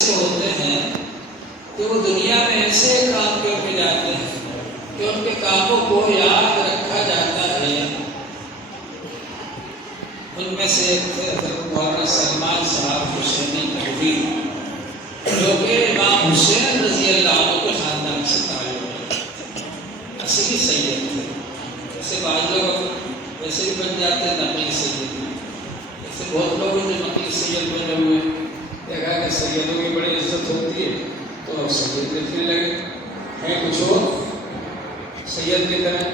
ہوتے ہیں کہ وہ دنیا میں ایسے کام کر کے جاتے ہیں کہ ان کے کاموں کو یاد رکھا جاتا ہے۔ ان میں سے ایک تھے حضرت مولانا سلمان صاحب حسینی ندوی، جو کہ امام حسین رضی اللہ عنہ کے خاندان سے تعلق ہے، اصلی سید تھے۔ جیسے بعض لوگ ویسے بھی بن جاتے ہیں نقلی سید، ایسے بہت لوگ جو نقلی سید بنے ہوئے دیکھا کہ سیدوں کی بڑی عزت ہوتی ہے تو سید دیکھنے لگے ہیں کچھ اور سید کی طرح،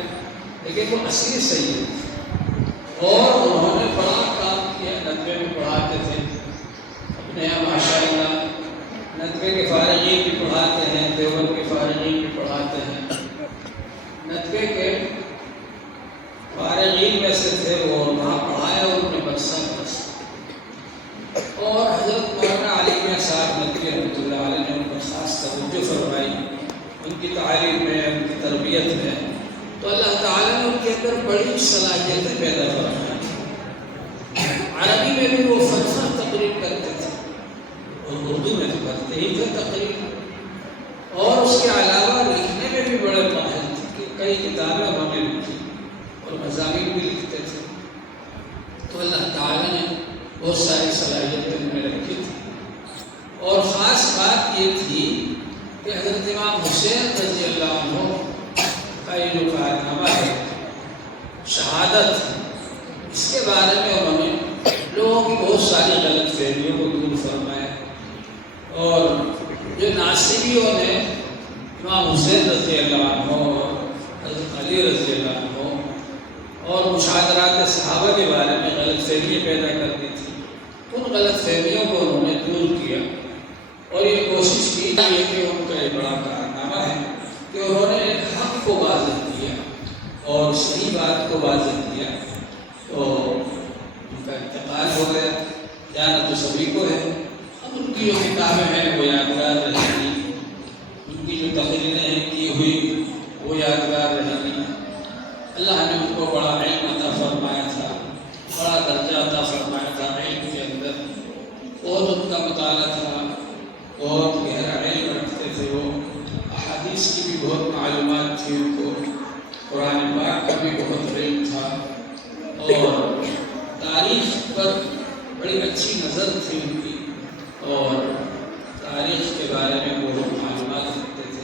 لیکن وہ اصلی سید تھے اور انہوں نے بڑا کام کیا۔ ندوے میں پڑھاتے تھے اپنے یہاں ماشاء اللہ، ندوے کے فارغین بھی پڑھاتے ہیں، دیوبند کے فارغین بھی پڑھاتے ہیں۔ ندوے کے فارغین میں سے تھے وہ، وہاں پڑھایا اور انہوں نے برسہ اور حضرت مولانا علی میاں صاحب ندوی رحمۃ اللہ علیہ نے ان پر خاص توجہ فرمائی، ان کی تعلیم میں، ان کی تربیت میں، تو اللہ تعالیٰ نے ان کے اندر بڑی صلاحیتیں پیدا فرمائی۔ عربی میں بھی وہ فلسفہ تقریر کرتے تھے اور اردو میں تو کرتے ہی تھے تقریر، اور اس کے علاوہ لکھنے میں بھی بڑے ماہر تھے کہ کئی کتابیں انہوں نے لکھی اور مضامین بھی لکھتے تھے۔ تو اللہ تعالیٰ نے بہت ساری صلاحیتیں ان میں رکھی تھی، اور خاص بات یہ تھی کہ حضرت امام حسین رضی اللہ عنہ کا یہ جو کارنامہ ہے شہادت، اس کے بارے میں انہوں نے لوگوں کی بہت ساری غلط فہمیوں کو دور فرمایا، اور جو ناصبیوں نے امام حسین رضی اللہ عنہ، حضرت علی رضی اللہ عنہ اور مشاہدات صحابہ کے بارے میں غلط فہمیاں پیدا کر دی تھی، ان غلط فہمیوں کو انہوں نے دور کیا اور یہ کوشش کی کہ ان کا یہ بڑا کارنامہ ہے کہ انہوں نے حق کو واضح کیا اور صحیح بات کو واضح کیا۔ تو ان کا انتقال ہو گیا، جانا تو سبھی کو ہے، اب ان کی جو کتابیں ہیں وہ یادگار رہیں گی، ان کی جو تقریریں ہیں کی ہوئی وہ یادگار رہیں گی۔ اللہ نے ان کو بڑا علم عطا فرمایا تھا، بڑا درجہ عطا فرمایا تھا علم کے اندر، بہت ان کا مطالعہ تھا، بہت گہرا علم رکھتے تھے وہ، احادیث کی بھی بہت معلومات تھی ان کو، قرآن پاک کا بھی بہت علم تھا، اور تاریخ پر بڑی اچھی نظر تھی ان کی، اور تاریخ کے بارے میں بہت معلومات رکھتے تھے۔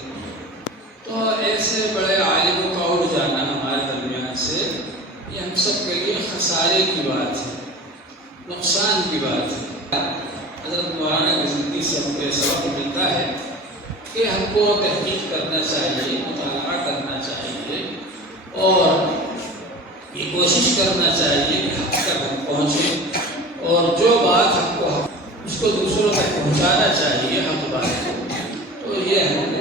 تو ایسے بڑے عالموں کا اٹھ جانا ہمارے درمیان سے یہ ہم سب کے لیے خسارے کی بات ہے، نقصان کی بات ہے۔ حضرت مولانا کی زندگی سے ہم کو یہ سبق ملتا ہے کہ ہم کو تحقیق کرنا چاہیے، مطالعہ کرنا چاہیے، اور یہ کوشش کرنا چاہیے کہ حق تک ہم پہنچیں، اور جو بات ہم کو اس کو دوسروں تک پہنچانا چاہیے حق بات کو، تو یہ ہم